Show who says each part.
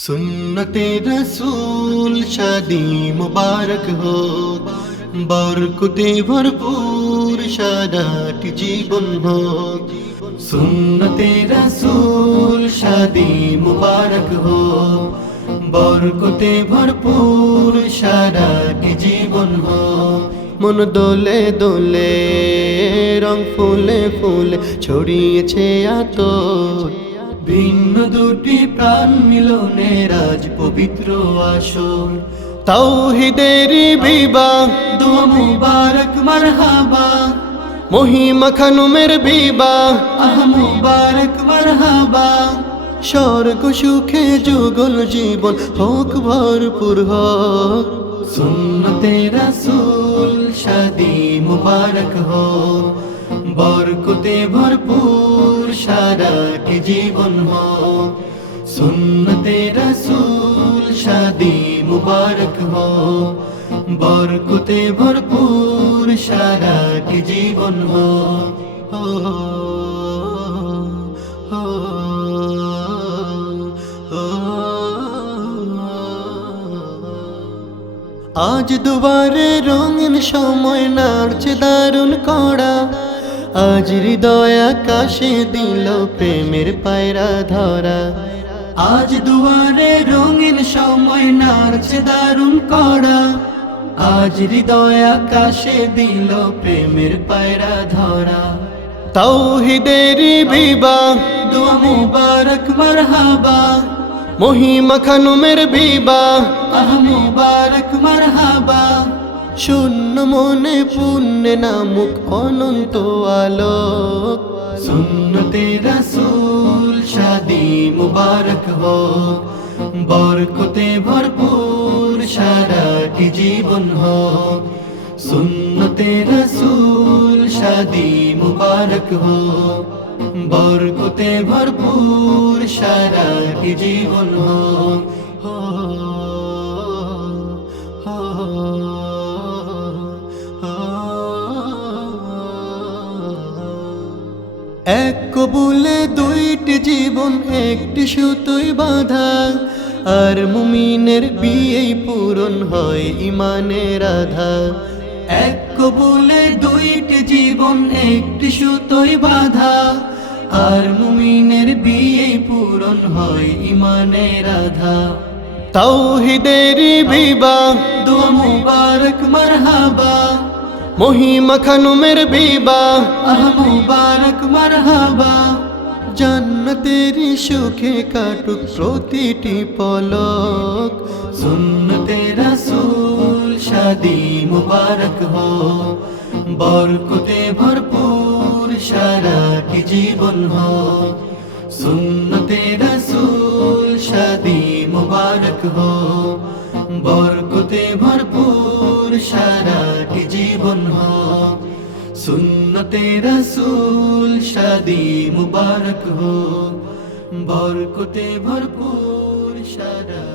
Speaker 1: सुन्नते रसूल शादी मुबारक हो, बरकते भरपूर साराटी जीवन हो। सुन्नते रसूल शादी मुबारक हो, बरकते भरपूर साराटी जीवन हो। मन दोले दोले रंग ফুলে ফুলে ছড়িয়েছে আতর, ভিন্ন দুটি প্রাণ মিলনের আজ পবিত্র আসর। তাওহীদের বিবাহ দোয়া মুবারক মারহাবা, মহিমা খানুমের বিবাহ আহ মুবারক মারহাবা। স্বর্গ সুখে যুগল জীবন হোক ভরপুর হোক। সুন্নতে রাসূল শাদি মুবারক हो, बरकते भरपूर साराटी जीवन हो। सुन्नते रसूल शादी मुबारक हो, बरकते भरपूर साराटी जीवन हो। आज दुबारे रंगीन समय नाचছে দারুণ কড়া, আজ হৃদয় আকাশে দিল প্রেমের পায়রা ধরা। আজ দুয়ারে রঙিন সময় নাচছে দারুণ কড়া, আজ হৃদয় আকাশে দিল প্রেমের পায়রা ধরা। তাওহীদের বিবাহ দোয়া মুবারক মারহাবা, মহিমা খানুমের বিবাহ আহ মুবারক মারহাবা। শূন্য মনে পুণ্যে নামুক অনন্ত আলোক। সুন্নতে রাসূল শাদি মুবারক हो, বরকতে ভরপুর সারাটি জীবন हो। সুন্নতে রাসূল শাদি মুবারক हो, বরকতে ভরপুর সারাটি জীবন हो। এক কবুলে দুইটি জীবন একটি সুতোয় বাঁধা, আর মুমিনের বিয়েই পূরণ হয় ইমানের আধার। এক কবুলে দুইটি জীবন একটি সুতোয় বাঁধা, আর মুমিনের বিয়েই পূরণ হয় ইমানের আধার। তাওহীদের বিবাহ দোয়া মুবারক মারহাবা, মহিমা খানুমের বিবাহ আহ মুবারক মারহাবা। জান্নাতের সুখে কাটুক প্রতিটি পলক। সুন্নতে রাসূল শাদি মুবারক हो, বরকতে ভরপুর সারাটি জীবন हो। সুন্নতে রাসূল শাদি মুবারক हो, বরকতে ভরপুর সারাটি জীবন हो। সুন্নতে রাসূল শাদি মুবারক हो, বরকতে ভরপুর সারা